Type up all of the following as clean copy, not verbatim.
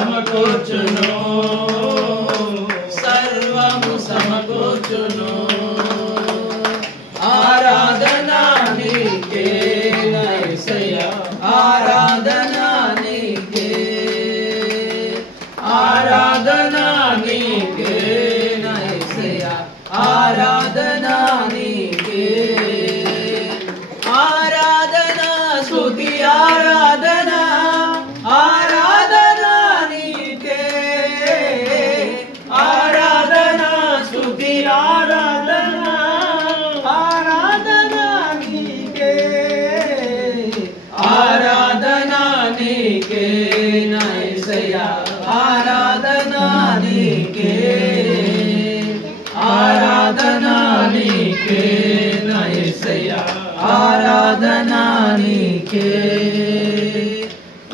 సమకూర్చును, సర్వము సమకూర్చును. ఆరాధనా నీకే నా యేసయ్యా, ఆరాధనా నీకే, ఆరాధనా నీకే నా యేసయ్యా, ఆరాధనా నీకే. ఆరాధనా స్తుతి ఆరాధనా, ఆరాధనా నీకే, ఆరాధనా స్తుతి ఆరాధనా, ఆరాధనా నీకే, ఆరాధనా నీకే నా యేసయ్యా, ఆరాధనా నీకే, ఆరాధనా నీకే నా యేసయ్యా, ఆరాధనా నీకే.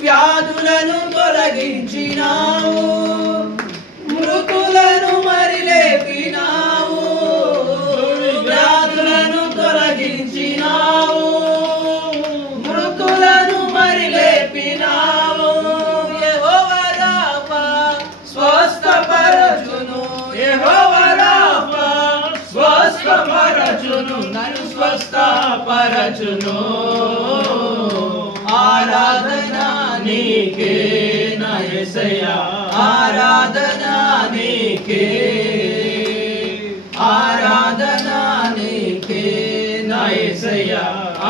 వ్యాధులను తొలగించినావు, మృతులను మరి లేపినావు, వ్యాధులను తొలగించినావు, మృతులను మరి లేపినావు. యెహోవా రాఫా స్వస్థపరచును, యెహోవా రాఫా స్వస్థపరచును, నన్ను స్వస్థపరచును. ఆరాధనా నీకే నా యేసయ్యా, ఆరాధనా నీకే, ఆరాధనా నీకే నా యేసయ్యా,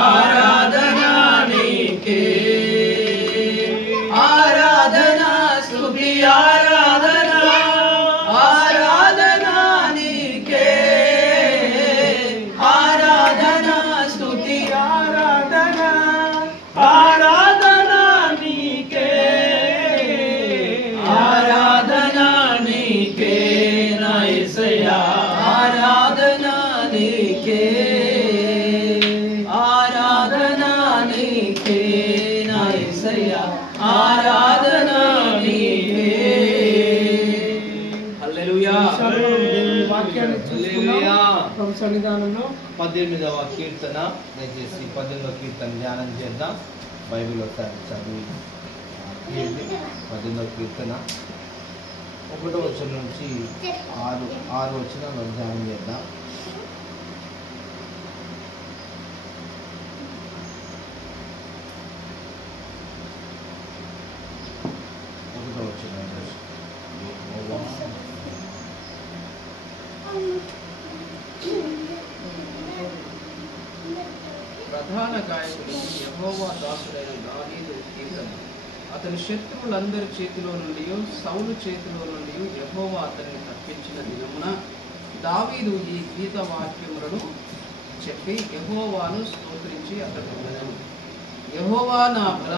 ఆరాధనా నీకే. ఆరాధనా స్తుతి ఆరాధనా, ఆరాధనా నీకే, ఆరాధనా స్తుతి ఆరాధనా, ఆరాధనా నీకే, ఆరాధనా నీకే నా యేసయ్యా, ఆరాధనా నీకే, ఆరాధనా నీకే నా యేసయ్యా, ఆరాధనా నీకే. హల్లెలూయా. వాక్యాన్ని చూసుకుందాం సన్నిధానంలో. 18వ కీర్తన, దయచేసి 18వ కీర్తన ధ్యానం చేద్దాం. బైబిల్ ఒకసారి చదివి 18వ కీర్తన 1వ వచనం నుంచి 6 వచనాలు ధ్యానం చేద్దాం. ప్రధాన గాయకుడు యెహోవా దాసుడైన దావీదు కీర్తన. అతని శత్రువులందరి చేతిలో నుండి, సౌలు చేతిలో నుండి యెహోవా అతన్ని తప్పించిన దినమున దావీదు ఈ గీత వాక్యములను చెప్పి యెహోవాను స్తోత్రించి అతడు యెహోవా నా బల